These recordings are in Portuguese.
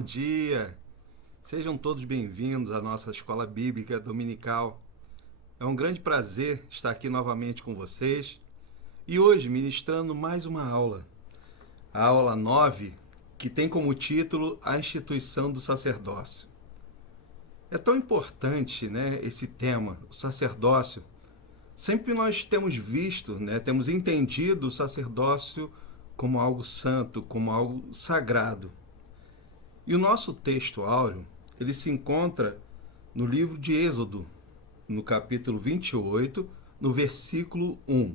dia! Sejam todos bem-vindos à nossa Escola Bíblica Dominical. É um grande prazer estar aqui novamente com vocês e hoje ministrando mais uma aula, a aula 9, que tem como título A Instituição do Sacerdócio. É tão importante, esse tema, o sacerdócio. Sempre nós temos visto, temos entendido o sacerdócio como algo santo, como algo sagrado. E o nosso texto áureo, ele se encontra no livro de Êxodo, no capítulo 28, no versículo 1.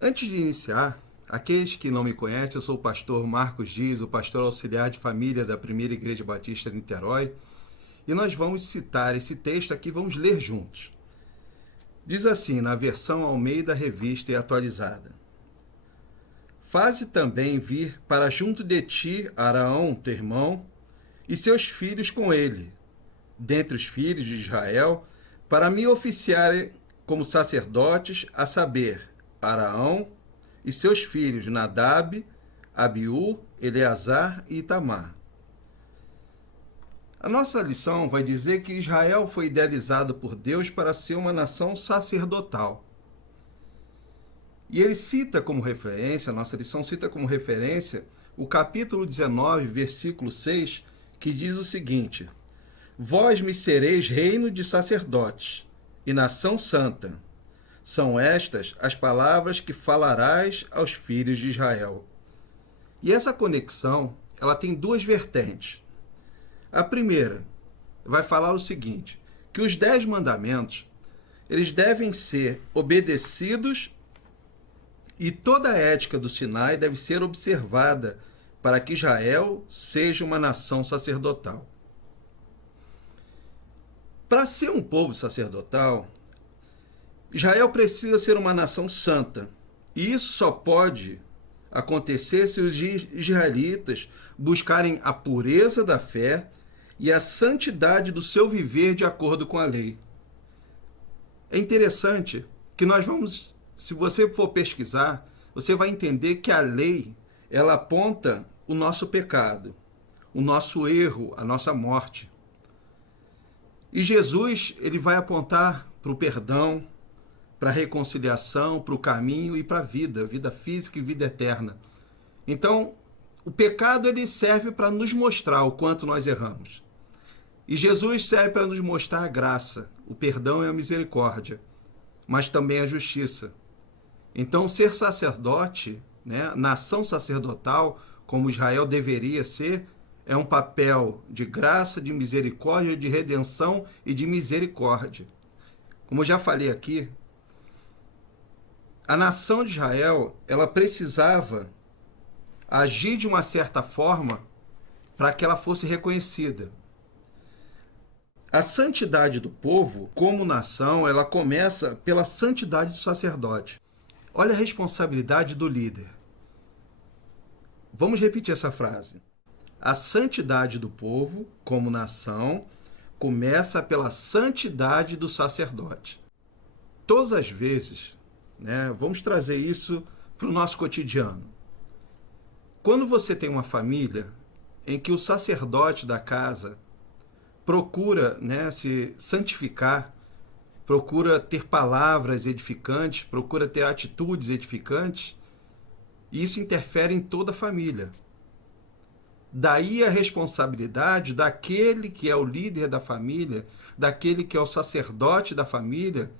Antes de iniciar, aqueles que não me conhecem, eu sou o pastor Marcos Dias, o pastor auxiliar de família da Primeira Igreja Batista Niterói, e nós vamos citar esse texto aqui, vamos ler juntos. Diz assim, na versão Almeida Revista e Atualizada: Faze também vir para junto de ti Araão, teu irmão, e seus filhos com ele, dentre os filhos de Israel, para me oficiarem como sacerdotes, a saber, Araão e seus filhos Nadab, Abiú, Eleazar e Itamar. A nossa lição vai dizer que Israel foi idealizado por Deus para ser uma nação sacerdotal. E ele cita como referência, a nossa lição cita como referência, o capítulo 19, versículo 6, que diz o seguinte: Vós me sereis reino de sacerdotes e nação santa. São estas as palavras que falarás aos filhos de Israel. E essa conexão, ela tem duas vertentes. A primeira vai falar o seguinte, que os 10 mandamentos, eles devem ser obedecidos e toda a ética do Sinai deve ser observada para que Israel seja uma nação sacerdotal. Para ser um povo sacerdotal, Israel precisa ser uma nação santa. E isso só pode acontecer se os israelitas buscarem a pureza da fé e a santidade do seu viver de acordo com a lei. É interessante que nós vamos, se você for pesquisar, você vai entender que a lei, ela aponta o nosso pecado, o nosso erro, a nossa morte. E Jesus, ele vai apontar para o perdão, para a reconciliação, para o caminho e para a vida física e vida eterna. Então, o pecado, ele serve para nos mostrar o quanto nós erramos. E Jesus serve para nos mostrar a graça, o perdão e a misericórdia, mas também a justiça. Então, ser sacerdote, nação sacerdotal, como Israel deveria ser, é um papel de graça, de misericórdia, de redenção e de misericórdia. Como eu já falei aqui, a nação de Israel, ela precisava agir de uma certa forma para que ela fosse reconhecida. A santidade do povo, como nação, ela começa pela santidade do sacerdote. Olha a responsabilidade do líder. Vamos repetir essa frase. A santidade do povo, como nação, começa pela santidade do sacerdote. Todas as vezes, vamos trazer isso para o nosso cotidiano. Quando você tem uma família em que o sacerdote da casa procura se santificar, procura ter palavras edificantes, procura ter atitudes edificantes, e isso interfere em toda a família. Daí a responsabilidade daquele que é o líder da família, daquele que é o sacerdote da família,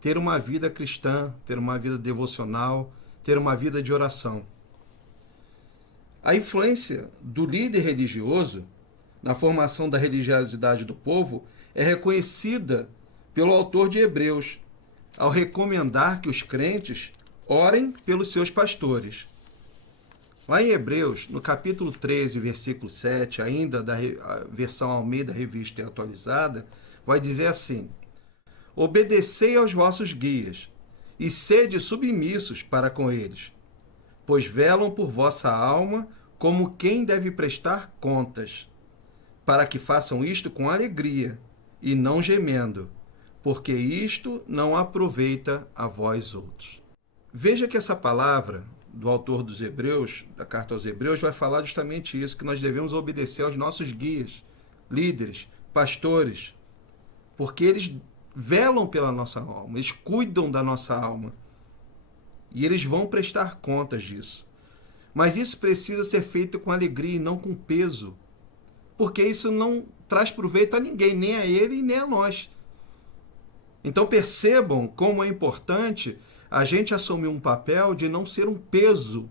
ter uma vida cristã, ter uma vida devocional, ter uma vida de oração. A influência do líder religioso na formação da religiosidade do povo é reconhecida pelo autor de Hebreus, ao recomendar que os crentes orem pelos seus pastores. Lá em Hebreus, no capítulo 13, versículo 7, ainda da versão Almeida Revista e Atualizada, vai dizer assim: Obedecei aos vossos guias, e sede submissos para com eles, pois velam por vossa alma como quem deve prestar contas, para que façam isto com alegria, e não gemendo, porque isto não aproveita a vós outros. Veja que essa palavra do autor dos Hebreus, da carta aos Hebreus, vai falar justamente isso, que nós devemos obedecer aos nossos guias, líderes, pastores, porque eles velam pela nossa alma, eles cuidam da nossa alma. E eles vão prestar contas disso. Mas isso precisa ser feito com alegria e não com peso, porque isso não traz proveito a ninguém, nem a ele e nem a nós. Então percebam como é importante a gente assumir um papel de não ser um peso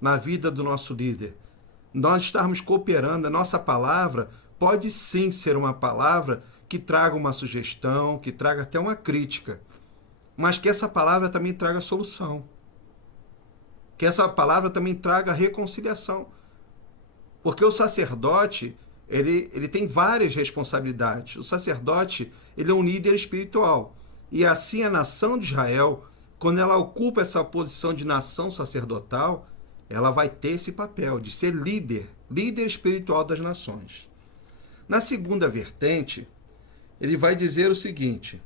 na vida do nosso líder. Nós estarmos cooperando, a nossa palavra pode sim ser uma palavra que traga uma sugestão, que traga até uma crítica, mas que essa palavra também traga solução. Que essa palavra também traga reconciliação. Porque o sacerdote, ele tem várias responsabilidades. O sacerdote, ele é um líder espiritual. E assim a nação de Israel, quando ela ocupa essa posição de nação sacerdotal, ela vai ter esse papel de ser líder espiritual das nações. Na segunda vertente, ele vai dizer o seguinte: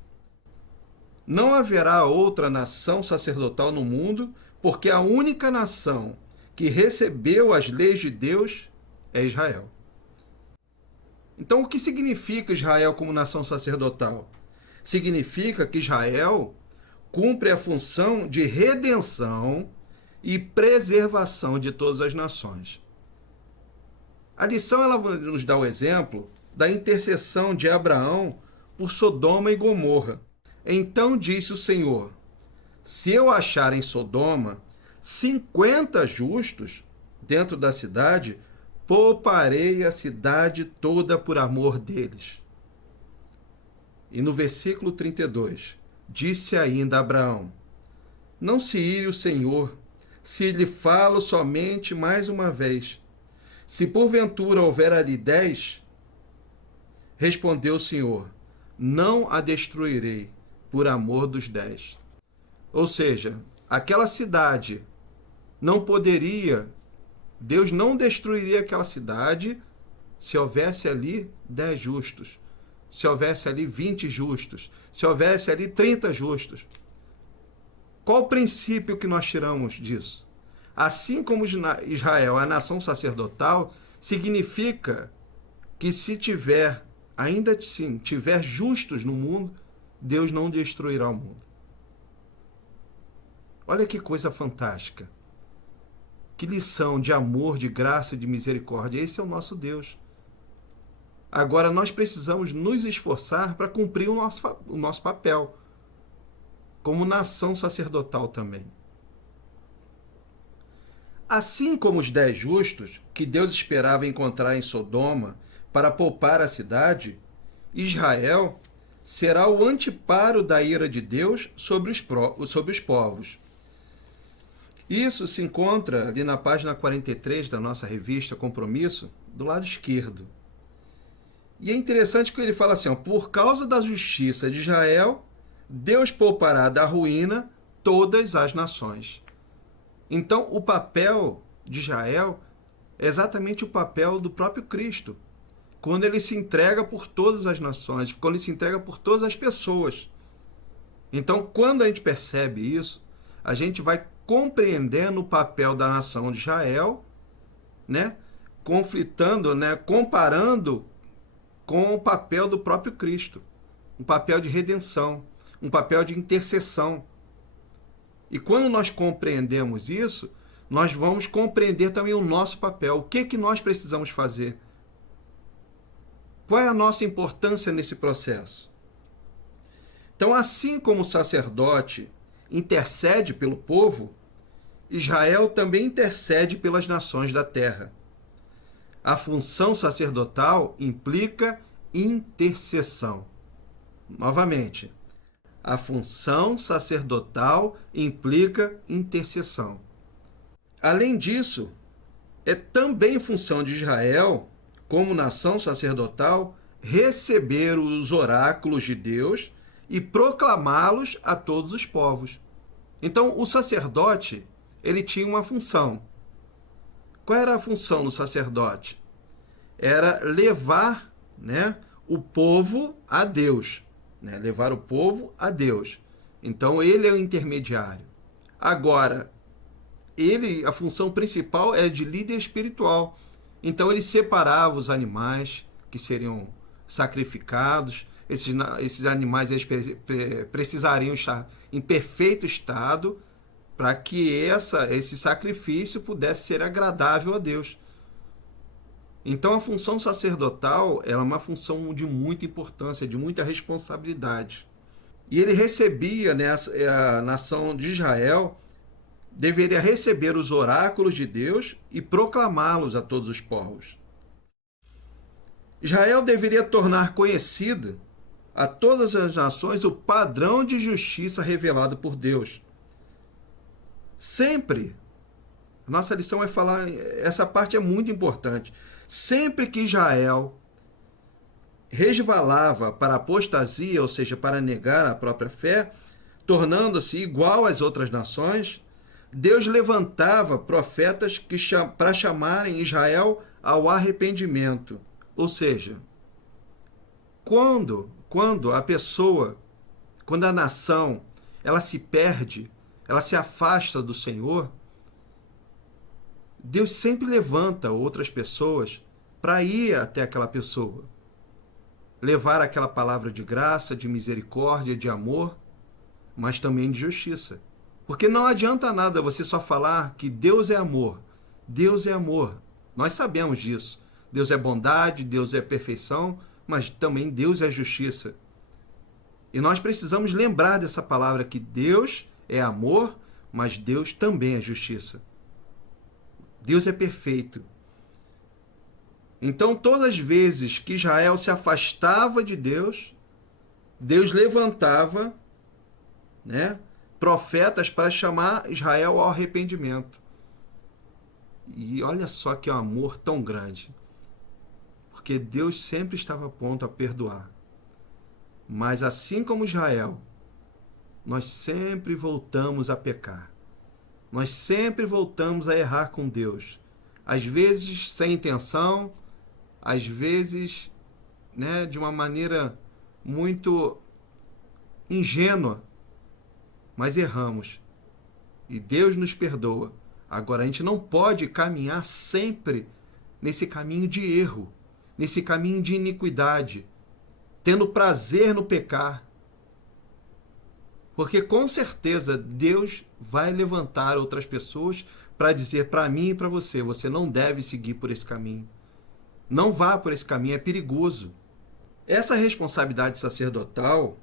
não haverá outra nação sacerdotal no mundo, porque a única nação que recebeu as leis de Deus é Israel. Então, o que significa Israel como nação sacerdotal? Significa que Israel cumpre a função de redenção e preservação de todas as nações. A lição ela nos dá o exemplo da intercessão de Abraão por Sodoma e Gomorra. Então disse o Senhor: se eu achar em Sodoma 50 justos dentro da cidade, pouparei a cidade toda por amor deles. E no versículo 32, disse ainda Abraão: não se ire o Senhor, se lhe falo somente mais uma vez. Se porventura houver ali 10, respondeu o Senhor: não a destruirei por amor dos 10. Ou seja, aquela cidade não poderia, Deus não destruiria aquela cidade se houvesse ali 10 justos, se houvesse ali 20 justos, se houvesse ali 30 justos. Qual o princípio que nós tiramos disso? Assim como Israel é a nação sacerdotal, significa que se tiver, ainda assim, tiver justos no mundo, Deus não destruirá o mundo. Olha que coisa fantástica. Que lição de amor, de graça e de misericórdia. Esse é o nosso Deus. Agora, nós precisamos nos esforçar para cumprir o nosso papel, como nação sacerdotal também. Assim como os 10 justos, que Deus esperava encontrar em Sodoma para poupar a cidade, Israel será o anteparo da ira de Deus sobre os povos. Isso se encontra ali na página 43 da nossa revista Compromisso, do lado esquerdo. E é interessante que ele fala assim: por causa da justiça de Israel, Deus poupará da ruína todas as nações. Então, o papel de Israel é exatamente o papel do próprio Cristo, quando ele se entrega por todas as nações, quando ele se entrega por todas as pessoas. Então, quando a gente percebe isso, a gente vai compreendendo o papel da nação de Israel, né? Conflitando, né? Comparando com o papel do próprio Cristo, um papel de redenção, um papel de intercessão. E quando nós compreendemos isso, nós vamos compreender também o nosso papel. O que nós precisamos fazer? Qual é a nossa importância nesse processo? Então, assim como o sacerdote intercede pelo povo, Israel também intercede pelas nações da terra. A função sacerdotal implica intercessão. Novamente, a função sacerdotal implica intercessão. Além disso, é também função de Israel, como nação sacerdotal, receber os oráculos de Deus e proclamá-los a todos os povos. Então, o sacerdote, ele tinha uma função. Qual era a função do sacerdote? Era levar, né, o povo a Deus. Né? Levar o povo a Deus. Então, ele é o intermediário. Agora, a função principal é de líder espiritual. Então ele separava os animais que seriam sacrificados. Esses animais eles precisariam estar em perfeito estado para que esse sacrifício pudesse ser agradável a Deus. Então a função sacerdotal é uma função de muita importância, de muita responsabilidade. E ele recebia, né, a nação de Israel deveria receber os oráculos de Deus e proclamá-los a todos os povos. Israel deveria tornar conhecido a todas as nações o padrão de justiça revelado por Deus. Sempre, a nossa lição vai falar, essa parte é muito importante. Sempre que Israel resvalava para a apostasia, ou seja, para negar a própria fé, tornando-se igual às outras nações, Deus levantava profetas para chamarem Israel ao arrependimento. Ou seja, quando a nação, ela se perde, ela se afasta do Senhor, Deus sempre levanta outras pessoas para ir até aquela pessoa, levar aquela palavra de graça, de misericórdia, de amor, mas também de justiça. Porque não adianta nada você só falar que Deus é amor. Deus é amor. Nós sabemos disso. Deus é bondade, Deus é perfeição, mas também Deus é justiça. E nós precisamos lembrar dessa palavra que Deus é amor, mas Deus também é justiça. Deus é perfeito. Então, todas as vezes que Israel se afastava de Deus, Deus levantava, né, profetas para chamar Israel ao arrependimento. E olha só que amor tão grande. Porque Deus sempre estava pronto a perdoar. Mas assim como Israel, nós sempre voltamos a pecar. Nós sempre voltamos a errar com Deus. Às vezes sem intenção, às vezes, né, de uma maneira muito ingênua, mas erramos. E Deus nos perdoa. Agora, a gente não pode caminhar sempre nesse caminho de erro, nesse caminho de iniquidade, tendo prazer no pecar. Porque com certeza Deus vai levantar outras pessoas para dizer para mim e para você, você não deve seguir por esse caminho. Não vá por esse caminho, é perigoso. Essa responsabilidade sacerdotal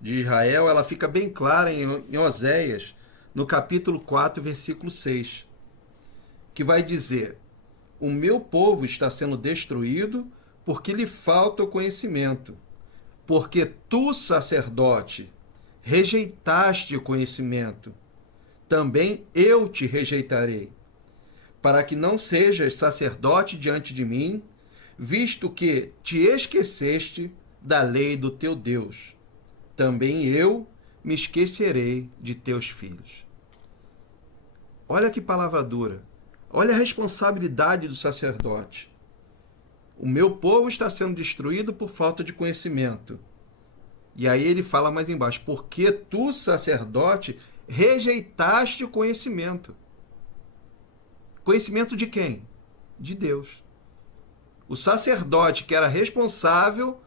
de Israel, ela fica bem clara em Oséias, no capítulo 4, versículo 6, que vai dizer: o meu povo está sendo destruído porque lhe falta o conhecimento. Porque tu, sacerdote, rejeitaste o conhecimento, também eu te rejeitarei, para que não sejas sacerdote diante de mim, visto que te esqueceste da lei do teu Deus. Também eu me esquecerei de teus filhos. Olha que palavra dura. Olha a responsabilidade do sacerdote. O meu povo está sendo destruído por falta de conhecimento. E aí ele fala mais embaixo: porque tu, sacerdote, rejeitaste o conhecimento. Conhecimento de quem? De Deus. O sacerdote que era responsável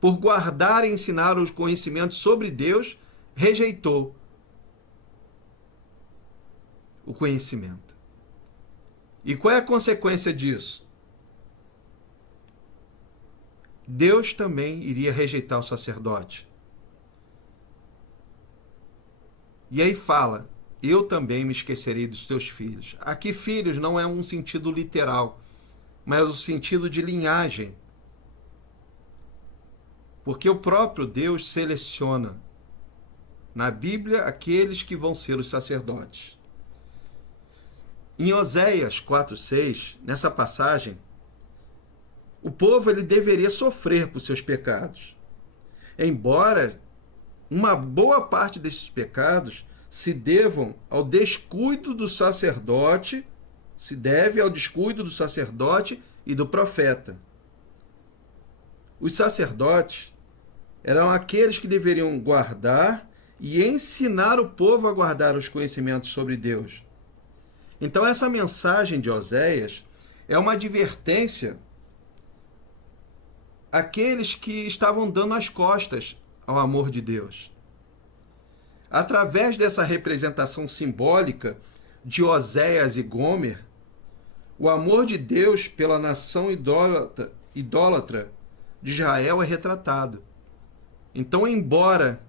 por guardar e ensinar os conhecimentos sobre Deus, rejeitou o conhecimento. E qual é a consequência disso? Deus também iria rejeitar o sacerdote. E aí fala: eu também me esquecerei dos teus filhos. Aqui filhos não é um sentido literal, mas o sentido de linhagem. Porque o próprio Deus seleciona na Bíblia aqueles que vão ser os sacerdotes. Em Oséias 4:6, nessa passagem, o povo ele deveria sofrer por seus pecados. Embora uma boa parte desses pecados se devam ao descuido do sacerdote, se deve ao descuido do sacerdote e do profeta. Os sacerdotes eram aqueles que deveriam guardar e ensinar o povo a guardar os conhecimentos sobre Deus. Então, essa mensagem de Oséias é uma advertência àqueles que estavam dando as costas ao amor de Deus. Através dessa representação simbólica de Oséias e Gomer, o amor de Deus pela nação idólatra de Israel é retratado. Então, embora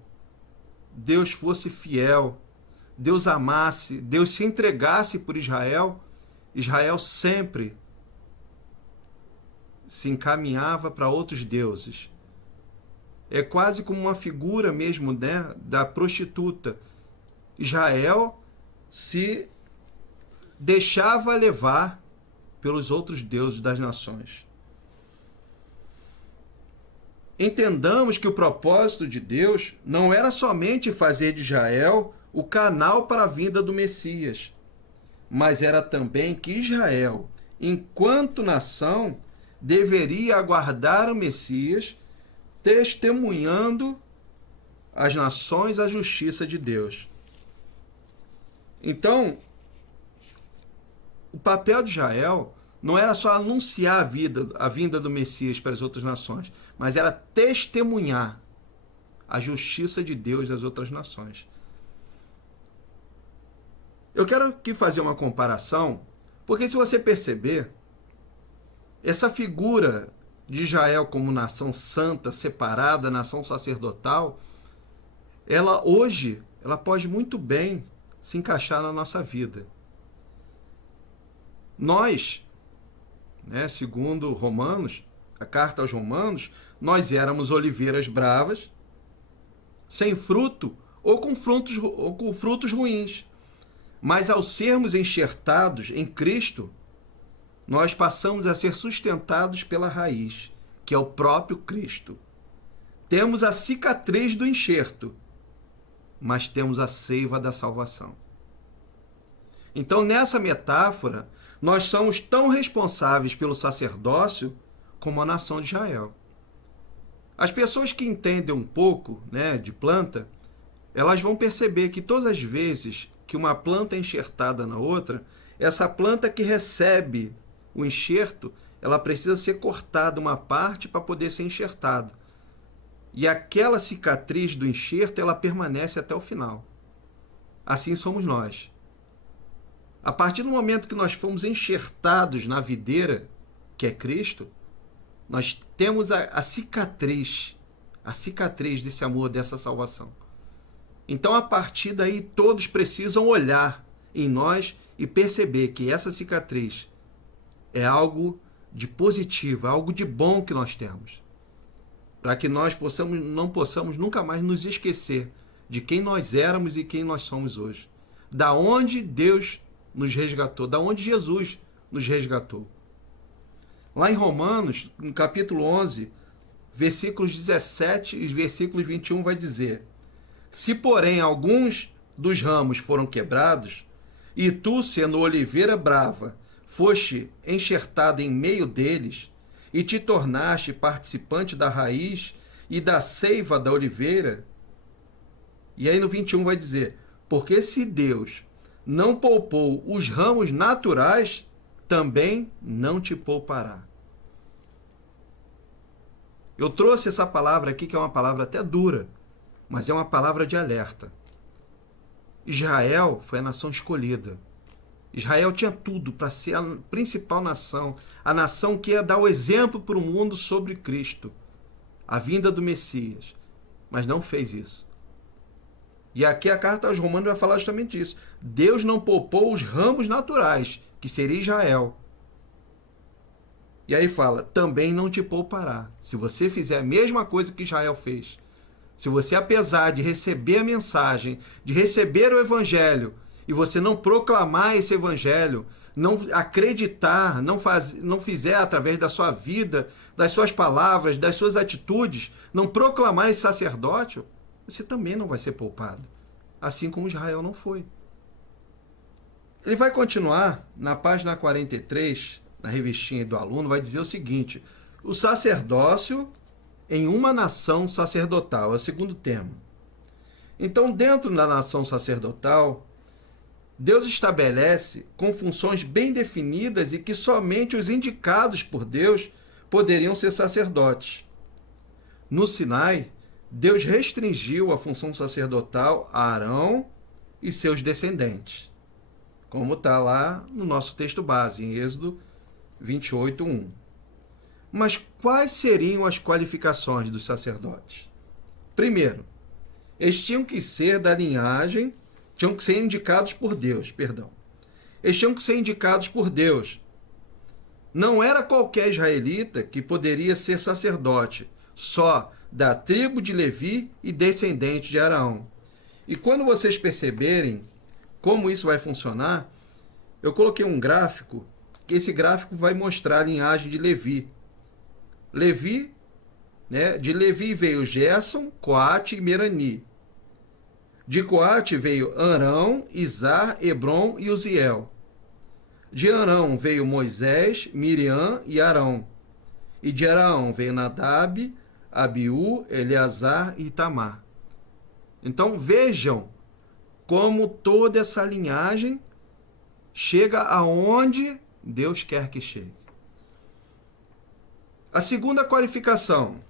Deus fosse fiel, Deus amasse, Deus se entregasse por Israel, Israel sempre se encaminhava para outros deuses. É quase como uma figura mesmo, né, da prostituta. Israel se deixava levar pelos outros deuses das nações. Entendamos que o propósito de Deus não era somente fazer de Israel o canal para a vinda do Messias, mas era também que Israel, enquanto nação, deveria aguardar o Messias, testemunhando às nações a justiça de Deus. Então, o papel de Israel não era só anunciar a vinda do Messias para as outras nações, mas era testemunhar a justiça de Deus das outras nações. Eu quero aqui fazer uma comparação, porque se você perceber, essa figura de Israel como nação santa, separada, nação sacerdotal, ela pode muito bem se encaixar na nossa vida. Nós, né, segundo Romanos, a carta aos Romanos, nós éramos oliveiras bravas, sem fruto ou com frutos ruins. Mas ao sermos enxertados em Cristo, nós passamos a ser sustentados pela raiz, que é o próprio Cristo. Temos a cicatriz do enxerto, mas temos a seiva da salvação. Então, nessa metáfora, nós somos tão responsáveis pelo sacerdócio como a nação de Israel. As pessoas que entendem um pouco, né, de planta, elas vão perceber que todas as vezes que uma planta é enxertada na outra, essa planta que recebe o enxerto, ela precisa ser cortada uma parte para poder ser enxertada. E aquela cicatriz do enxerto, ela permanece até o final. Assim somos nós. A partir do momento que nós fomos enxertados na videira, que é Cristo, nós temos a cicatriz desse amor, dessa salvação. Então, a partir daí, todos precisam olhar em nós e perceber que essa cicatriz é algo de positivo, é algo de bom que nós temos. Para que nós não possamos nunca mais nos esquecer de quem nós éramos e quem nós somos hoje. Da onde Deus nos resgatou, da onde Jesus nos resgatou. Lá em Romanos, no capítulo 11, versículos 17 e versículos 21, vai dizer: se, porém, alguns dos ramos foram quebrados, e tu, sendo oliveira brava, foste enxertado em meio deles, e te tornaste participante da raiz e da seiva da oliveira. E aí no 21 vai dizer: porque se Deus não poupou os ramos naturais, também não te poupará. Eu trouxe essa palavra aqui, que é uma palavra até dura, mas é uma palavra de alerta. Israel foi a nação escolhida. Israel tinha tudo para ser a principal nação, a nação que ia dar o exemplo para o mundo sobre Cristo, a vinda do Messias, mas não fez isso. E aqui a carta aos Romanos vai falar justamente disso. Deus não poupou os ramos naturais, que seria Israel. E aí fala: também não te poupará. Se você fizer a mesma coisa que Israel fez, se você, apesar de receber a mensagem, de receber o evangelho, e você não proclamar esse evangelho, não acreditar, não fizer através da sua vida, das suas palavras, das suas atitudes, não proclamar esse sacerdócio, você também não vai ser poupado. Assim como Israel não foi. Ele vai continuar na página 43, na revistinha do aluno, vai dizer o seguinte: o sacerdócio em uma nação sacerdotal, é o segundo tema. Então, dentro da nação sacerdotal, Deus estabelece com funções bem definidas e que somente os indicados por Deus poderiam ser sacerdotes. No Sinai, Deus restringiu a função sacerdotal a Arão e seus descendentes, como está lá no nosso texto base, em Êxodo 28:1. Mas quais seriam as qualificações dos sacerdotes? Primeiro, eles tinham que ser da linhagem, tinham que ser indicados por Deus, perdão. Eles tinham que ser indicados por Deus. Não era qualquer israelita que poderia ser sacerdote, só da tribo de Levi e descendente de Arão. E quando vocês perceberem como isso vai funcionar, eu coloquei um gráfico, que esse gráfico vai mostrar a linhagem de Levi. Levi, né? De Levi veio Gerson, Coate e Merani. De Coate veio Arão, Izar, Hebron e Uziel. De Arão veio Moisés, Miriam e Arão. E de Arão veio Nadab, Abiú, Eleazar e Itamar. Então vejam como toda essa linhagem chega aonde Deus quer que chegue. A segunda qualificação: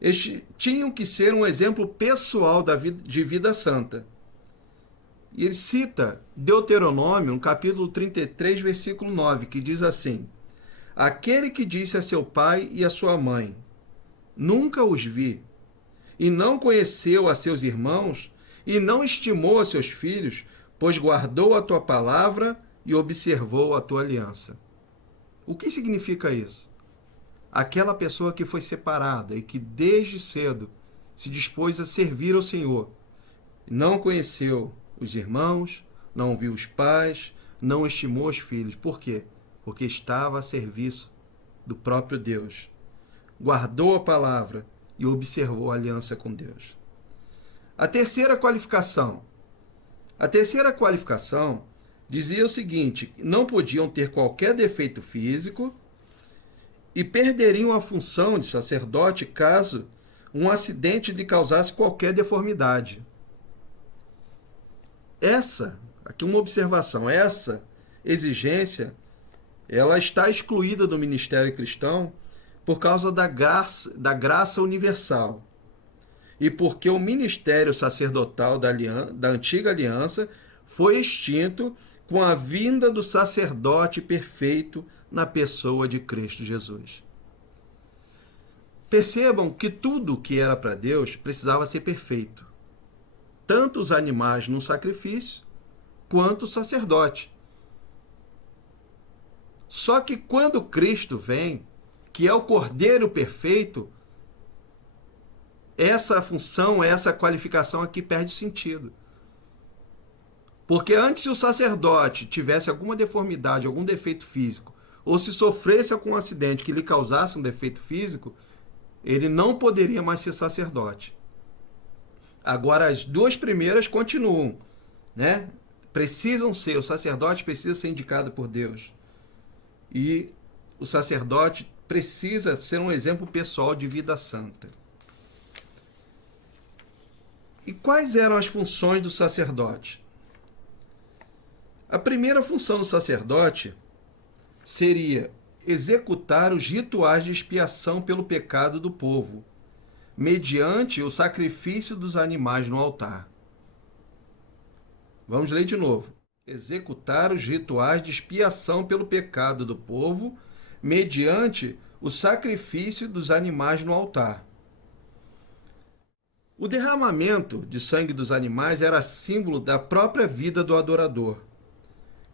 eles tinham que ser um exemplo pessoal de vida santa. E ele cita Deuteronômio, no capítulo 33, versículo 9, que diz assim: aquele que disse a seu pai e a sua mãe, nunca os vi, e não conheceu a seus irmãos, e não estimou a seus filhos, pois guardou a tua palavra e observou a tua aliança. O que significa isso? Aquela pessoa que foi separada e que desde cedo se dispôs a servir ao Senhor, não conheceu os irmãos, não viu os pais, não estimou os filhos. Por quê? Porque estava a serviço do próprio Deus. Guardou a palavra e observou a aliança com Deus. A terceira qualificação. A terceira qualificação dizia o seguinte: não podiam ter qualquer defeito físico e perderiam a função de sacerdote caso um acidente lhe causasse qualquer deformidade. Aqui uma observação, essa exigência, ela está excluída do ministério cristão por causa da graça universal. E porque o ministério sacerdotal da antiga aliança foi extinto com a vinda do sacerdote perfeito na pessoa de Cristo Jesus. Percebam que tudo que era para Deus precisava ser perfeito. Tanto os animais no sacrifício, quanto o sacerdote. Só que quando Cristo vem, que é o Cordeiro perfeito, essa função, essa qualificação aqui perde sentido. Porque antes, se o sacerdote tivesse alguma deformidade, algum defeito físico, ou se sofresse algum acidente que lhe causasse um defeito físico, ele não poderia mais ser sacerdote. Agora, as duas primeiras continuam, né? O sacerdote precisa ser indicado por Deus. E o sacerdote precisa ser um exemplo pessoal de vida santa. E quais eram as funções do sacerdote? A primeira função do sacerdote seria executar os rituais de expiação pelo pecado do povo, mediante o sacrifício dos animais no altar. Vamos ler de novo. Executar os rituais de expiação pelo pecado do povo, mediante o sacrifício dos animais no altar. O derramamento de sangue dos animais era símbolo da própria vida do adorador,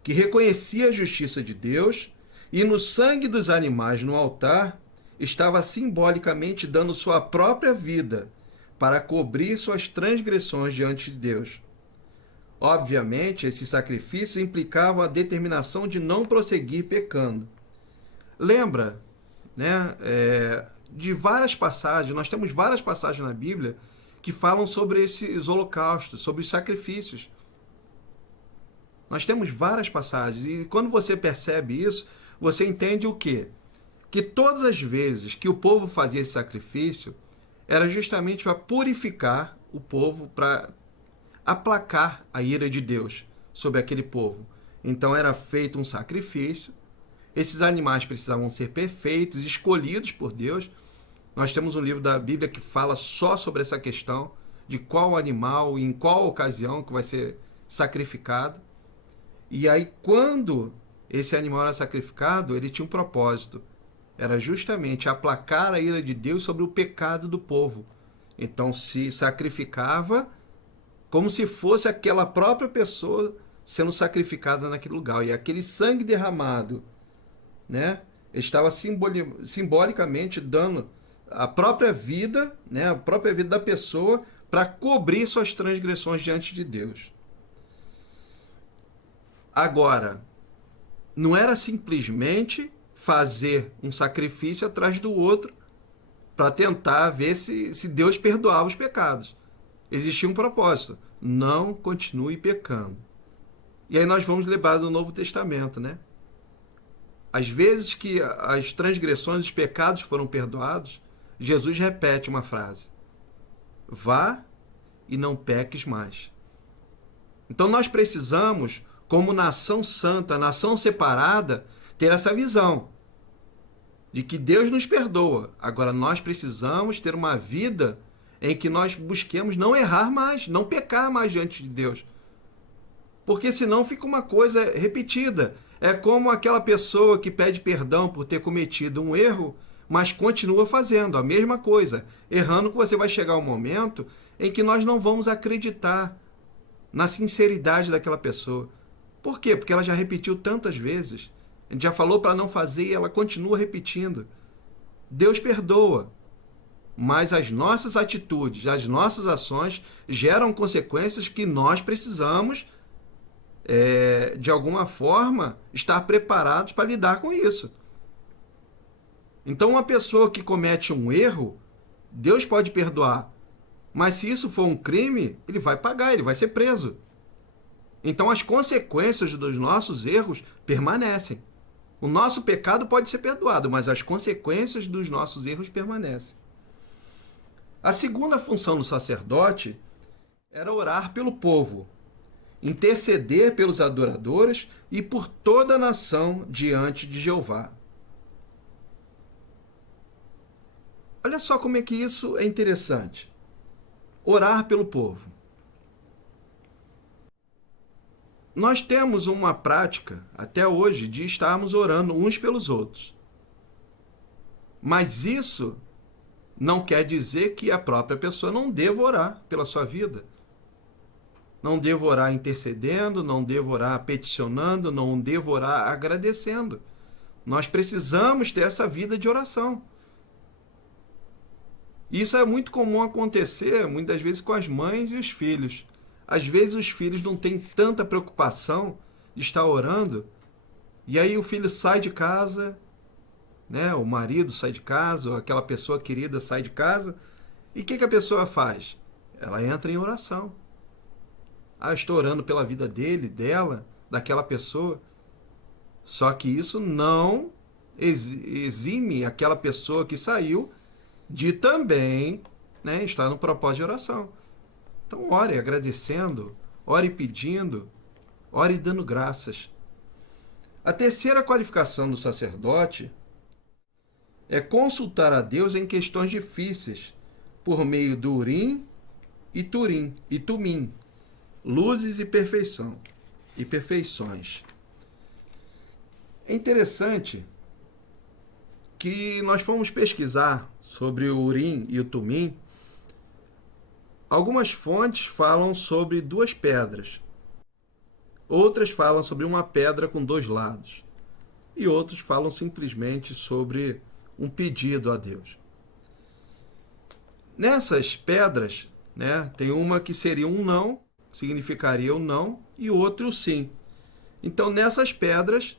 que reconhecia a justiça de Deus, e no sangue dos animais no altar estava simbolicamente dando sua própria vida para cobrir suas transgressões diante de Deus. Obviamente, esses sacrifícios implicavam a determinação de não prosseguir pecando. Lembra, né, de várias passagens, nós temos várias passagens na Bíblia que falam sobre esses holocaustos, sobre os sacrifícios. Nós temos várias passagens, e quando você percebe isso, você entende o quê? Que todas as vezes que o povo fazia esse sacrifício, era justamente para purificar o povo, para aplacar a ira de Deus sobre aquele povo. Então era feito um sacrifício. Esses animais precisavam ser perfeitos, escolhidos por Deus. Nós temos um livro da Bíblia que fala só sobre essa questão de qual animal e em qual ocasião que vai ser sacrificado. E aí, quando esse animal era sacrificado, ele tinha um propósito. Era justamente aplacar a ira de Deus sobre o pecado do povo. Então se sacrificava como se fosse aquela própria pessoa sendo sacrificada naquele lugar. E aquele sangue derramado, né, estava simbolicamente dando a própria vida, né, a própria vida da pessoa para cobrir suas transgressões diante de Deus. Agora, não era simplesmente fazer um sacrifício atrás do outro para tentar ver se Deus perdoava os pecados. Existia um propósito: não continue pecando. E aí nós vamos lembrar do Novo Testamento, né? Às vezes que as transgressões, os pecados foram perdoados, Jesus repete uma frase: vá e não peques mais. Então nós precisamos, como nação santa, nação separada, ter essa visão de que Deus nos perdoa. Agora nós precisamos ter uma vida em que nós busquemos não errar mais, não pecar mais diante de Deus. Porque senão fica uma coisa repetida. É como aquela pessoa que pede perdão por ter cometido um erro, mas continua fazendo a mesma coisa, errando, que você vai chegar um momento em que nós não vamos acreditar na sinceridade daquela pessoa. Por quê? Porque ela já repetiu tantas vezes. A gente já falou para não fazer e ela continua repetindo. Deus perdoa, mas as nossas atitudes, as nossas ações geram consequências que nós precisamos, de alguma forma, estar preparados para lidar com isso. Então, uma pessoa que comete um erro, Deus pode perdoar, mas se isso for um crime, ele vai pagar, ele vai ser preso. Então, as consequências dos nossos erros permanecem. O nosso pecado pode ser perdoado, mas as consequências dos nossos erros permanecem. A segunda função do sacerdote era orar pelo povo, interceder pelos adoradores e por toda a nação diante de Jeová. Olha só como é que isso é interessante. Orar pelo povo. Nós temos uma prática, até hoje, de estarmos orando uns pelos outros. Mas isso não quer dizer que a própria pessoa não deva orar pela sua vida. Não deva orar intercedendo, não deva orar peticionando, não deva orar agradecendo. Nós precisamos ter essa vida de oração. Isso é muito comum acontecer, muitas vezes, com as mães e os filhos. Às vezes os filhos não têm tanta preocupação de estar orando, e aí o filho sai de casa, né? O marido sai de casa, ou aquela pessoa querida sai de casa, e o que a pessoa faz? Ela entra em oração. Ah, eu estou orando pela vida dele, dela, daquela pessoa. Só que isso não exime aquela pessoa que saiu de também, né, estar no propósito de oração. Então, ore agradecendo, ore pedindo, ore dando graças. A terceira qualificação do sacerdote é consultar a Deus em questões difíceis, por meio do Urim e Tumim, luzes e perfeições. É interessante que nós fomos pesquisar sobre o Urim e o Tumim. Algumas fontes falam sobre 2 pedras. Outras falam sobre uma pedra com 2 lados. E outros falam simplesmente sobre um pedido a Deus. Nessas pedras, né, tem uma que seria um não, significaria o não, e outro o sim. Então, nessas pedras,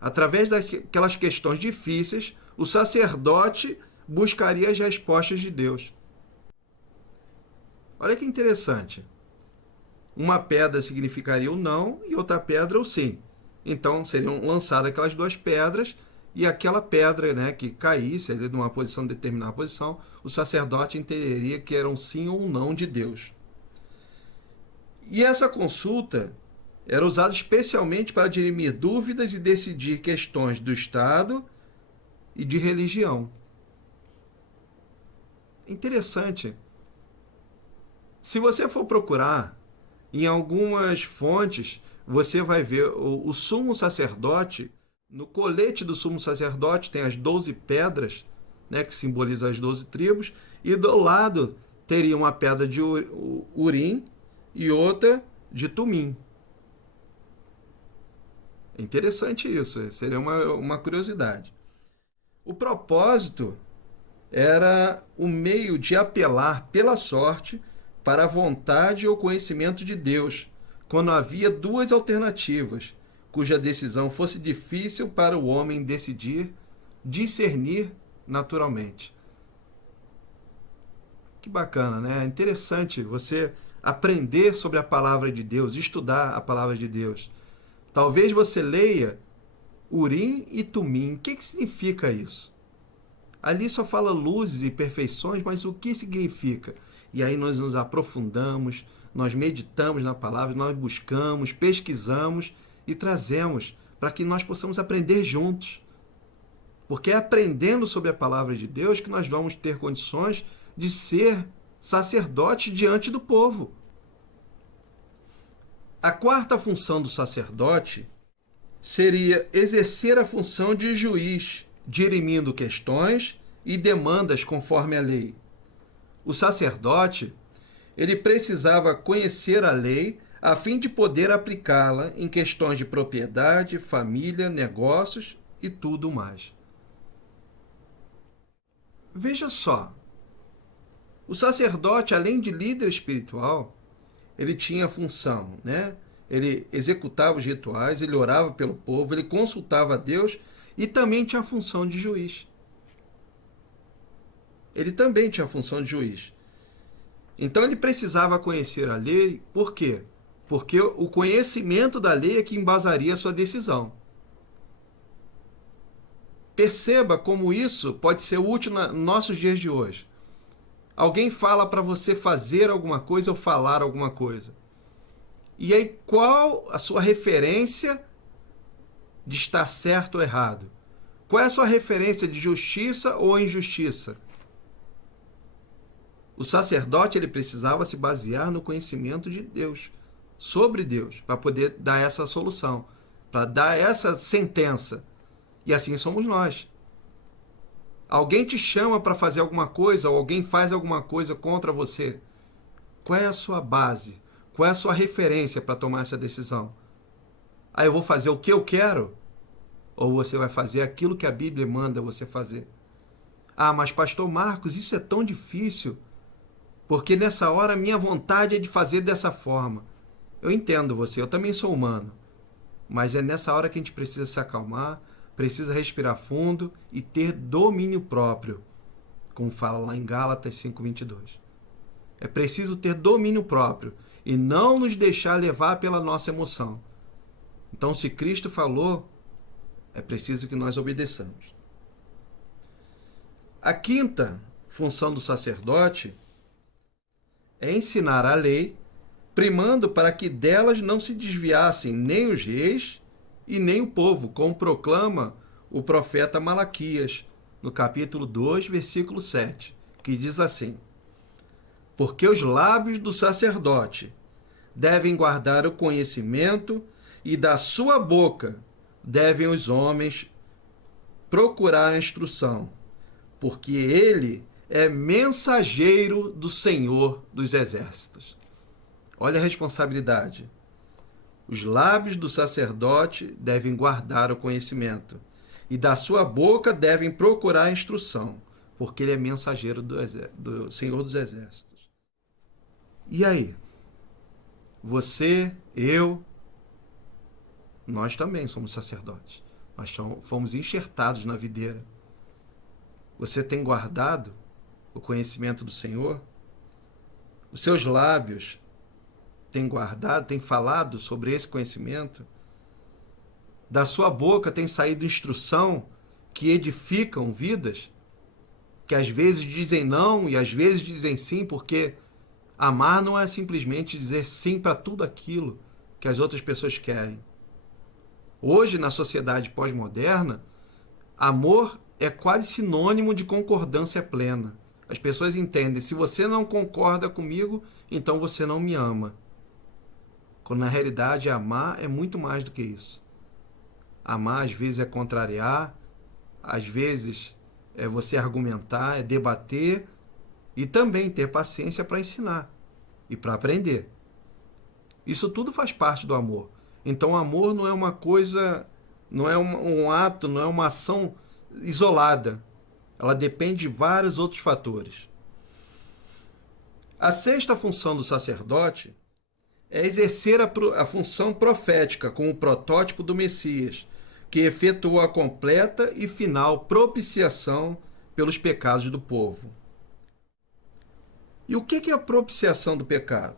através daquelas questões difíceis, o sacerdote buscaria as respostas de Deus. Olha que interessante. Uma pedra significaria o não e outra pedra o sim. Então seriam lançadas aquelas 2 pedras, e aquela pedra, né, que caísse ali numa posição, determinada posição, o sacerdote entenderia que era um sim ou um não de Deus. E essa consulta Era usado especialmente para dirimir dúvidas e decidir questões do Estado e de religião. Interessante. Se você for procurar em algumas fontes, você vai ver o sumo sacerdote, no colete do sumo sacerdote tem as 12 pedras, né, que simbolizam as 12 tribos, e do lado teria uma pedra de Urim e outra de Tumim. É interessante isso, seria uma curiosidade. O propósito era o meio de apelar pela sorte para a vontade ou conhecimento de Deus, quando havia duas alternativas, cuja decisão fosse difícil para o homem discernir naturalmente. Que bacana, né? É interessante você aprender sobre a palavra de Deus, estudar a palavra de Deus. Talvez você leia Urim e Tumim. O que significa isso? Ali só fala luzes e perfeições, mas o que significa? E aí nós nos aprofundamos, nós meditamos na palavra, nós buscamos, pesquisamos e trazemos para que nós possamos aprender juntos. Porque é aprendendo sobre a palavra de Deus que nós vamos ter condições de ser sacerdote diante do povo. A quarta função do sacerdote seria exercer a função de juiz, dirimindo questões e demandas conforme a lei. O sacerdote, ele precisava conhecer a lei a fim de poder aplicá-la em questões de propriedade, família, negócios e tudo mais. Veja só, o sacerdote, além de líder espiritual, ele tinha a função, né? Ele executava os rituais, ele orava pelo povo, ele consultava a Deus e também tinha a função de juiz. Ele também tinha a função de juiz. Então ele precisava conhecer a lei, por quê? Porque o conhecimento da lei é que embasaria a sua decisão. Perceba como isso pode ser útil nos nossos dias de hoje. Alguém fala para você fazer alguma coisa ou falar alguma coisa. E aí, qual a sua referência de estar certo ou errado? Qual é a sua referência de justiça ou injustiça? O sacerdote ele precisava se basear no conhecimento de Deus, sobre Deus, para poder dar essa solução, para dar essa sentença. E assim somos nós. Alguém te chama para fazer alguma coisa, ou alguém faz alguma coisa contra você. Qual é a sua base? Qual é a sua referência para tomar essa decisão? Ah, eu vou fazer o que eu quero? Ou você vai fazer aquilo que a Bíblia manda você fazer? Ah, mas pastor Marcos, isso é tão difícil, porque nessa hora a minha vontade é de fazer dessa forma. Eu entendo você, eu também sou humano. Mas é nessa hora que a gente precisa se acalmar, precisa respirar fundo e ter domínio próprio, como fala lá em Gálatas 5:22. É preciso ter domínio próprio e não nos deixar levar pela nossa emoção. Então, se Cristo falou, é preciso que nós obedeçamos. A quinta função do sacerdote é ensinar a lei, primando para que delas não se desviassem nem os reis e nem o povo, como proclama o profeta Malaquias, no capítulo 2, versículo 7, que diz assim: porque os lábios do sacerdote devem guardar o conhecimento, e da sua boca devem os homens procurar a instrução, porque ele é mensageiro do Senhor dos Exércitos. Olha a responsabilidade. Os lábios do sacerdote devem guardar o conhecimento, e da sua boca devem procurar a instrução, porque ele é mensageiro do Senhor dos Exércitos. E aí? Você, eu, nós também somos sacerdotes. Nós fomos enxertados na videira. Você tem guardado o conhecimento do Senhor? Os seus lábios têm guardado, têm falado sobre esse conhecimento? Da sua boca tem saído instrução que edificam vidas? Que às vezes dizem não e às vezes dizem sim, porque amar não é simplesmente dizer sim para tudo aquilo que as outras pessoas querem. Hoje, na sociedade pós-moderna, amor é quase sinônimo de concordância plena. As pessoas entendem, se você não concorda comigo, então você não me ama. Quando na realidade amar é muito mais do que isso. Amar às vezes é contrariar, às vezes é você argumentar, é debater e também ter paciência para ensinar e para aprender. Isso tudo faz parte do amor. Então o amor não é uma coisa, não é um ato, não é uma ação isolada. Ela depende de vários outros fatores. A sexta função do sacerdote é exercer a função profética como protótipo do Messias, que efetuou a completa e final propiciação pelos pecados do povo. E o que é a propiciação do pecado?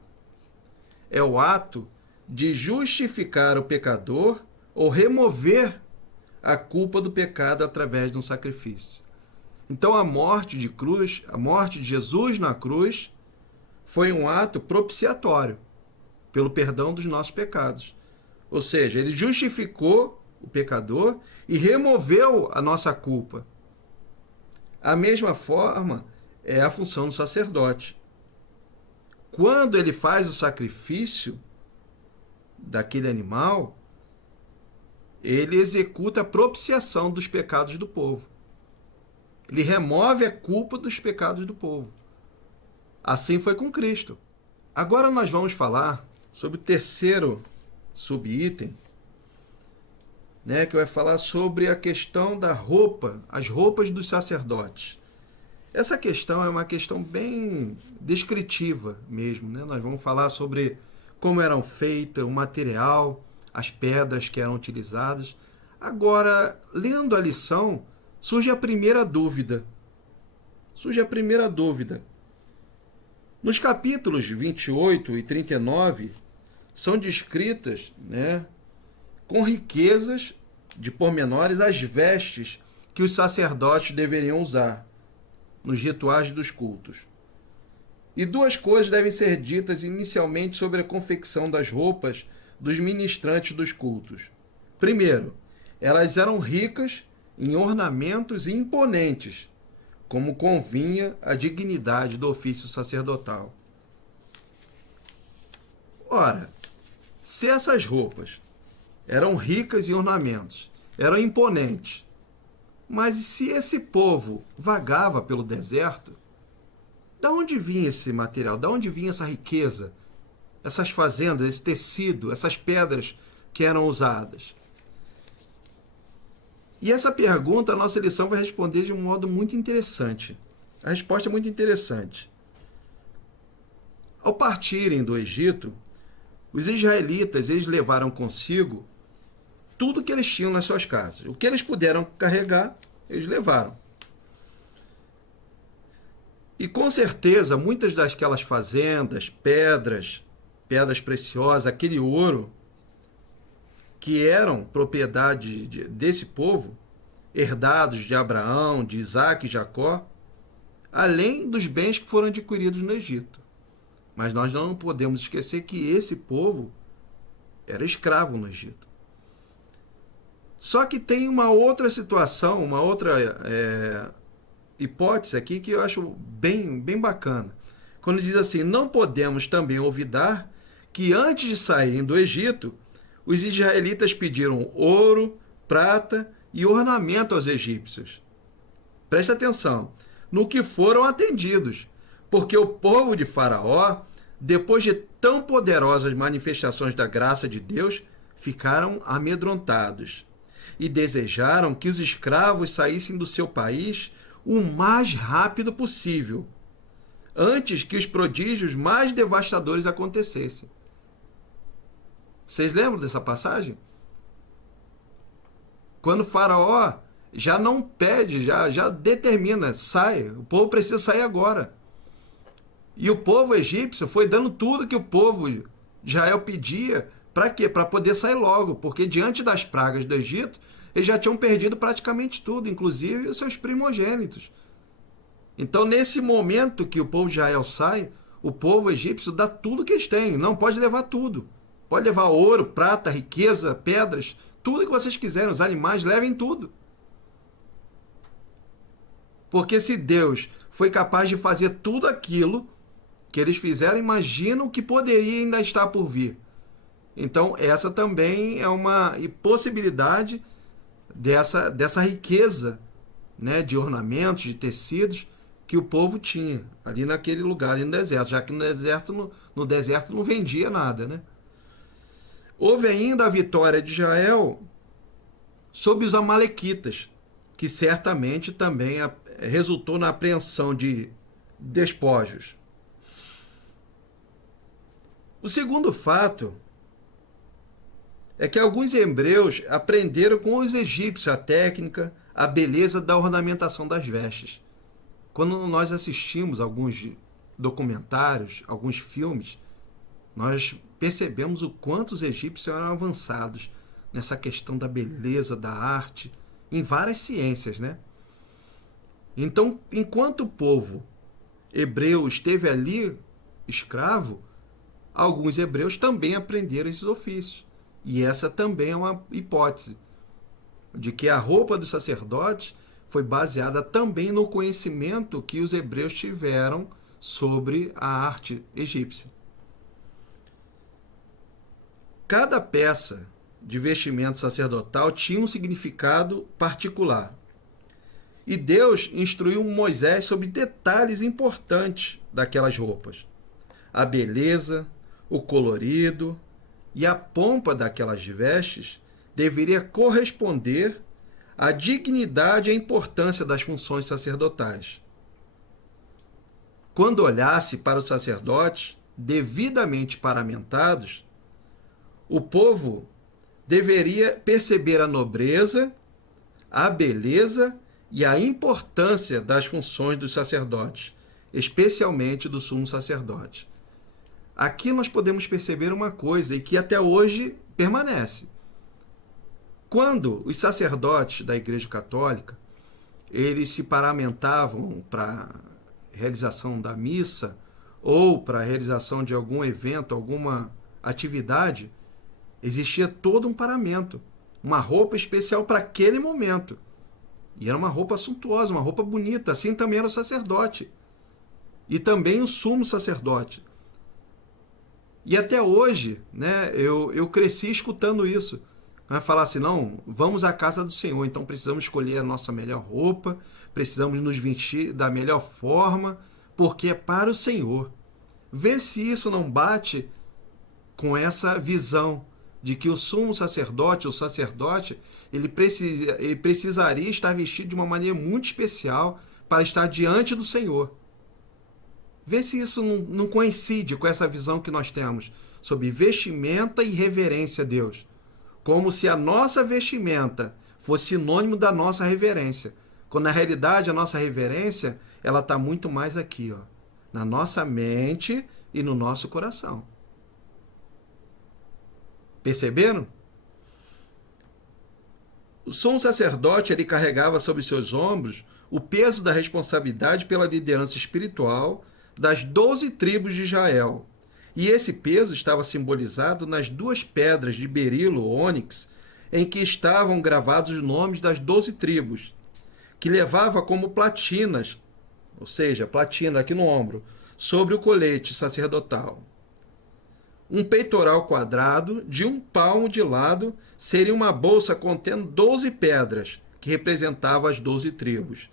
É o ato de justificar o pecador ou remover a culpa do pecado através de um sacrifício. Então a morte de cruz, a morte de Jesus na cruz, foi um ato propiciatório pelo perdão dos nossos pecados. Ou seja, ele justificou o pecador e removeu a nossa culpa. A mesma forma é a função do sacerdote. Quando ele faz o sacrifício daquele animal, ele executa a propiciação dos pecados do povo. Ele remove a culpa dos pecados do povo. Assim foi com Cristo. Agora nós vamos falar sobre o terceiro subitem, que vai falar sobre a questão da roupa, as roupas dos sacerdotes. Essa questão é uma questão bem descritiva mesmo. Nós vamos falar sobre como eram feitas, o material, as pedras que eram utilizadas. Agora, lendo a lição, surge a primeira dúvida. Nos capítulos 28 e 39, são descritas, com riquezas de pormenores as vestes que os sacerdotes deveriam usar nos rituais dos cultos. E duas coisas devem ser ditas inicialmente sobre a confecção das roupas dos ministrantes dos cultos. Primeiro, elas eram ricas em ornamentos imponentes, como convinha à dignidade do ofício sacerdotal. Ora, se essas roupas eram ricas em ornamentos, eram imponentes, mas se esse povo vagava pelo deserto, de onde vinha esse material? De onde vinha essa riqueza? Essas fazendas, esse tecido, essas pedras que eram usadas? E essa pergunta a nossa lição vai responder de um modo muito interessante. A resposta é muito interessante. Ao partirem do Egito, os israelitas eles levaram consigo tudo que eles tinham nas suas casas. O que eles puderam carregar, eles levaram. E com certeza, muitas daquelas fazendas, pedras preciosas, aquele ouro, que eram propriedade desse povo, herdados de Abraão, de Isaac e Jacó, além dos bens que foram adquiridos no Egito. Mas nós não podemos esquecer que esse povo era escravo no Egito. Só que tem uma outra situação, uma outra hipótese aqui que eu acho bem bacana. Quando diz assim, não podemos também olvidar que antes de saírem do Egito, os israelitas pediram ouro, prata e ornamento aos egípcios. Preste atenção, no que foram atendidos, porque o povo de Faraó, depois de tão poderosas manifestações da graça de Deus, ficaram amedrontados e desejaram que os escravos saíssem do seu país o mais rápido possível, antes que os prodígios mais devastadores acontecessem. Vocês lembram dessa passagem? Quando o Faraó já não pede, já determina, sai, o povo precisa sair agora. E o povo egípcio foi dando tudo que o povo de Israel pedia. Para quê? Para poder sair logo, porque diante das pragas do Egito, eles já tinham perdido praticamente tudo, inclusive os seus primogênitos. Então, nesse momento que o povo de Israel sai, o povo egípcio dá tudo que eles têm, não pode levar tudo. Pode levar ouro, prata, riqueza, pedras, tudo que vocês quiserem, os animais, levem tudo. Porque se Deus foi capaz de fazer tudo aquilo que eles fizeram, imagina o que poderia ainda estar por vir. Então, essa também é uma possibilidade dessa riqueza, né, de ornamentos, de tecidos que o povo tinha ali naquele lugar, ali no deserto, já que no deserto não vendia nada, né? Houve ainda a vitória de Israel sobre os amalequitas, que certamente também resultou na apreensão de despojos. O segundo fato é que alguns hebreus aprenderam com os egípcios a técnica, a beleza da ornamentação das vestes. Quando nós assistimos alguns documentários, alguns filmes, nós percebemos o quanto os egípcios eram avançados nessa questão da beleza, da arte, em várias ciências, né? Então, enquanto o povo hebreu esteve ali escravo, alguns hebreus também aprenderam esses ofícios. E essa também é uma hipótese de que a roupa dos sacerdotes foi baseada também no conhecimento que os hebreus tiveram sobre a arte egípcia. Cada peça de vestimento sacerdotal tinha um significado particular. E Deus instruiu Moisés sobre detalhes importantes daquelas roupas. A beleza, o colorido e a pompa daquelas vestes deveria corresponder à dignidade e à importância das funções sacerdotais. Quando olhasse para os sacerdotes devidamente paramentados, o povo deveria perceber a nobreza, a beleza e a importância das funções dos sacerdotes, especialmente do sumo sacerdote. Aqui nós podemos perceber uma coisa e que até hoje permanece. Quando os sacerdotes da Igreja Católica eles se paramentavam para a realização da missa ou para a realização de algum evento, alguma atividade, existia todo um paramento, uma roupa especial para aquele momento. E era uma roupa suntuosa, uma roupa bonita. Assim também era o sacerdote. E também o sumo sacerdote. E até hoje, né, eu cresci escutando isso. Vai falar assim, não, vamos à casa do Senhor, então precisamos escolher a nossa melhor roupa, precisamos nos vestir da melhor forma, porque é para o Senhor. Vê se isso não bate com essa visão de que o sumo sacerdote, o sacerdote, ele precisaria estar vestido de uma maneira muito especial para estar diante do Senhor. Vê se isso não coincide com essa visão que nós temos sobre vestimenta e reverência a Deus. Como se a nossa vestimenta fosse sinônimo da nossa reverência. Quando na realidade a nossa reverência ela está muito mais aqui, ó, na nossa mente e no nosso coração. Perceberam? O sumo sacerdote ele carregava sobre seus ombros o peso da responsabilidade pela liderança espiritual das 12 tribos de Israel. E esse peso estava simbolizado nas duas pedras de berilo, ônix, em que estavam gravados os nomes das 12 tribos, que levava como platinas, ou seja, platina aqui no ombro, sobre o colete sacerdotal. Um peitoral quadrado de 1 palmo de lado seria uma bolsa contendo 12 pedras, que representavam as 12 tribos.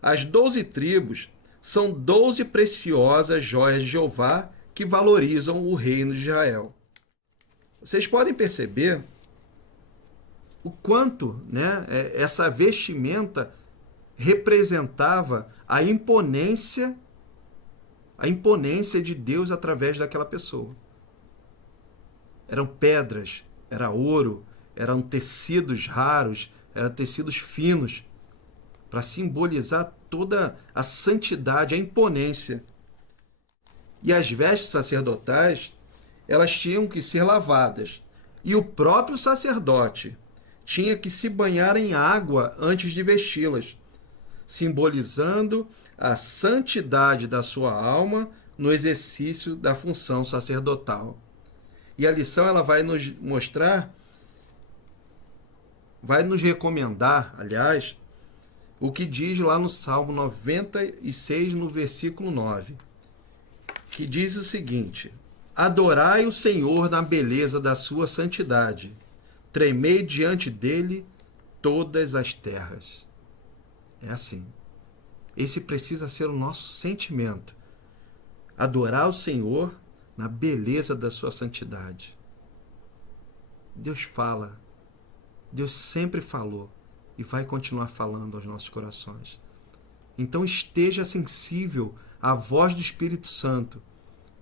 As 12 tribos são 12 preciosas joias de Jeová que valorizam o reino de Israel. Vocês podem perceber o quanto, né, essa vestimenta representava a imponência de Deus através daquela pessoa. Eram pedras, era ouro, eram tecidos raros, eram tecidos finos, para simbolizar toda a santidade, a imponência. E as vestes sacerdotais, elas tinham que ser lavadas. E o próprio sacerdote tinha que se banhar em água antes de vesti-las, simbolizando a santidade da sua alma no exercício da função sacerdotal. E a lição ela vai nos mostrar, vai nos recomendar, aliás, o que diz lá no Salmo 96, no versículo 9, que diz o seguinte: adorai o Senhor na beleza da sua santidade, tremei diante dele todas as terras. É assim. Esse precisa ser o nosso sentimento. Adorar o Senhor na beleza da sua santidade. Deus fala. Deus sempre falou e vai continuar falando aos nossos corações. Então esteja sensível à voz do Espírito Santo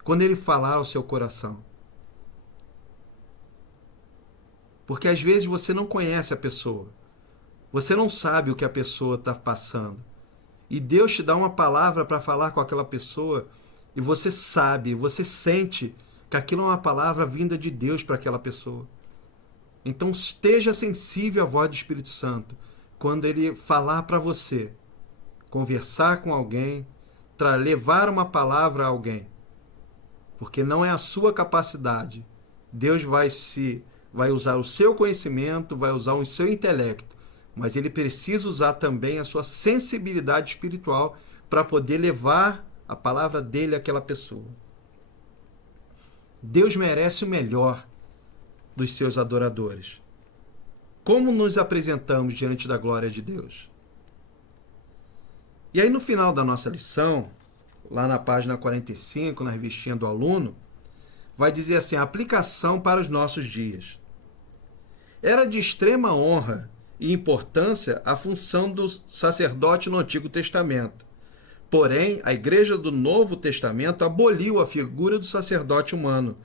quando ele falar ao seu coração. Porque às vezes você não conhece a pessoa. Você não sabe o que a pessoa está passando. E Deus te dá uma palavra para falar com aquela pessoa e você sabe, você sente que aquilo é uma palavra vinda de Deus para aquela pessoa. Então esteja sensível à voz do Espírito Santo quando ele falar para você, conversar com alguém, levar uma palavra a alguém. Porque não é a sua capacidade. Deus vai usar o seu conhecimento, vai usar o seu intelecto, mas ele precisa usar também a sua sensibilidade espiritual para poder levar a palavra dele àquela pessoa. Deus merece o melhor dos seus adoradores. Como nos apresentamos diante da glória de Deus? E aí no final da nossa lição, lá na página 45, na revistinha do aluno, vai dizer assim: a aplicação para os nossos dias. Era de extrema honra e importância a função do sacerdote no Antigo Testamento. Porém, a Igreja do Novo Testamento aboliu a figura do sacerdote humano,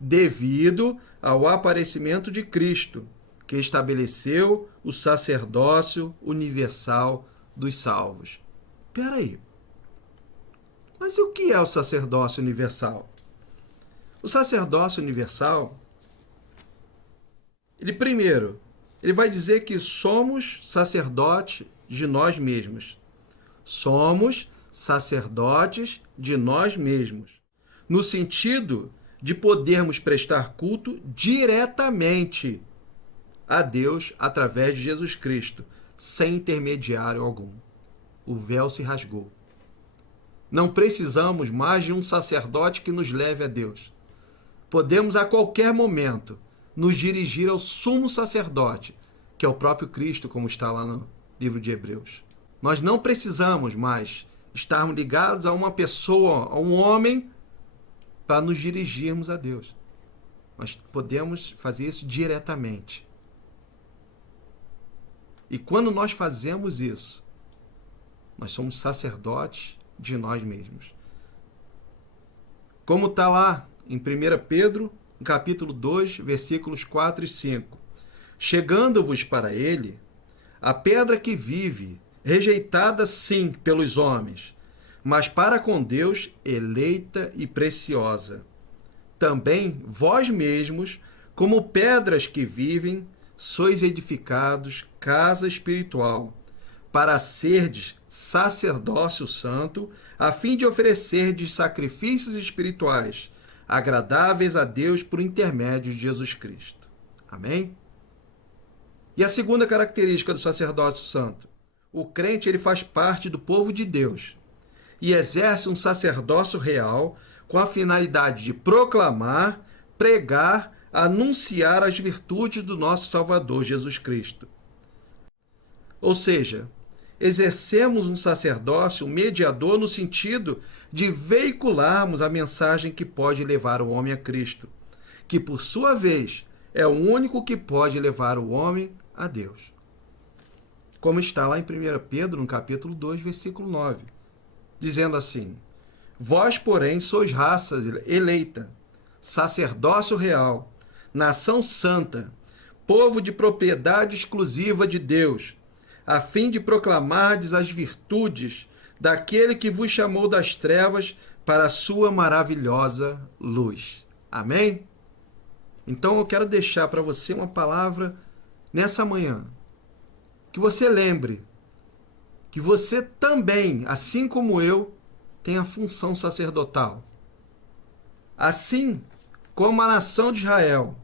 devido ao aparecimento de Cristo, que estabeleceu o sacerdócio universal dos salvos. Espera aí. Mas o que é o sacerdócio universal? O sacerdócio universal, ele vai dizer que somos sacerdotes de nós mesmos. Somos sacerdotes de nós mesmos, no sentido de podermos prestar culto diretamente a Deus através de Jesus Cristo, sem intermediário algum. O véu se rasgou. Não precisamos mais de um sacerdote que nos leve a Deus. Podemos a qualquer momento nos dirigir ao sumo sacerdote, que é o próprio Cristo, como está lá no livro de Hebreus. Nós não precisamos mais estarmos ligados a uma pessoa, a um homem, para nos dirigirmos a Deus. Nós podemos fazer isso diretamente. E quando nós fazemos isso, nós somos sacerdotes de nós mesmos. Como está lá em 1 Pedro, no capítulo 2, versículos 4 e 5. Chegando-vos para ele, a pedra que vive, rejeitada sim pelos homens, mas para com Deus eleita e preciosa. Também vós mesmos, como pedras que vivem, sois edificados casa espiritual, para serdes sacerdócio santo, a fim de oferecerdes sacrifícios espirituais, agradáveis a Deus por intermédio de Jesus Cristo. Amém? E a segunda característica do sacerdócio santo: o crente ele faz parte do povo de Deus e exerce um sacerdócio real com a finalidade de proclamar, pregar, anunciar as virtudes do nosso Salvador Jesus Cristo. Ou seja, exercemos um sacerdócio, um mediador, no sentido de veicularmos a mensagem que pode levar o homem a Cristo, que por sua vez é o único que pode levar o homem a Deus. Como está lá em 1 Pedro, no capítulo 2, versículo 9, dizendo assim: vós, porém, sois raça eleita, sacerdócio real, nação santa, povo de propriedade exclusiva de Deus, a fim de proclamardes as virtudes daquele que vos chamou das trevas para a sua maravilhosa luz. Amém? Então eu quero deixar para você uma palavra nessa manhã. Que você lembre que você também, assim como eu, tem a função sacerdotal. Assim como a nação de Israel,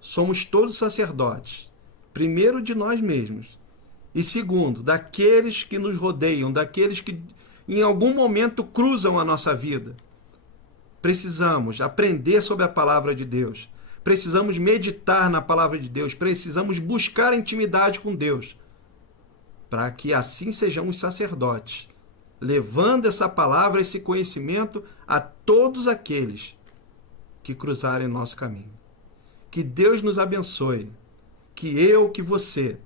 somos todos sacerdotes. Primeiro, de nós mesmos. E segundo, daqueles que nos rodeiam, daqueles que em algum momento cruzam a nossa vida. Precisamos aprender sobre a palavra de Deus. Precisamos meditar na palavra de Deus. Precisamos buscar intimidade com Deus. Para que assim sejamos sacerdotes, levando essa palavra, esse conhecimento a todos aqueles que cruzarem nosso caminho. Que Deus nos abençoe. Que eu, que você,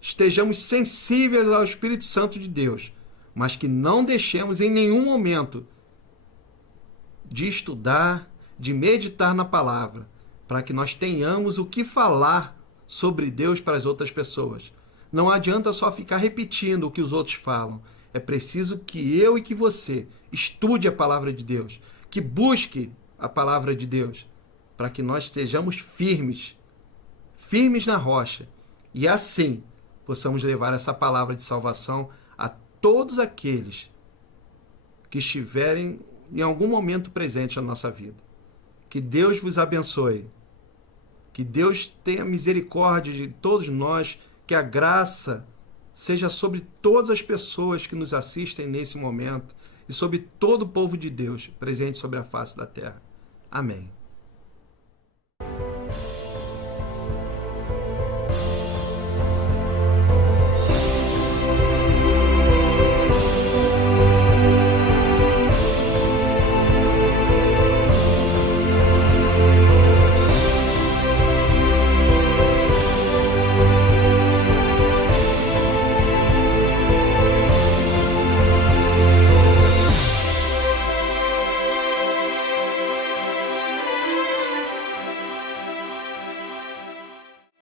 estejamos sensíveis ao Espírito Santo de Deus, mas que não deixemos em nenhum momento de estudar, de meditar na palavra, para que nós tenhamos o que falar sobre Deus para as outras pessoas. Não adianta só ficar repetindo o que os outros falam. É preciso que eu e que você estude a palavra de Deus, que busque a palavra de Deus, para que nós sejamos firmes, firmes na rocha, e assim possamos levar essa palavra de salvação a todos aqueles que estiverem em algum momento presente na nossa vida. Que Deus vos abençoe. Que Deus tenha misericórdia de todos nós, que a graça seja sobre todas as pessoas que nos assistem nesse momento e sobre todo o povo de Deus presente sobre a face da terra. Amém.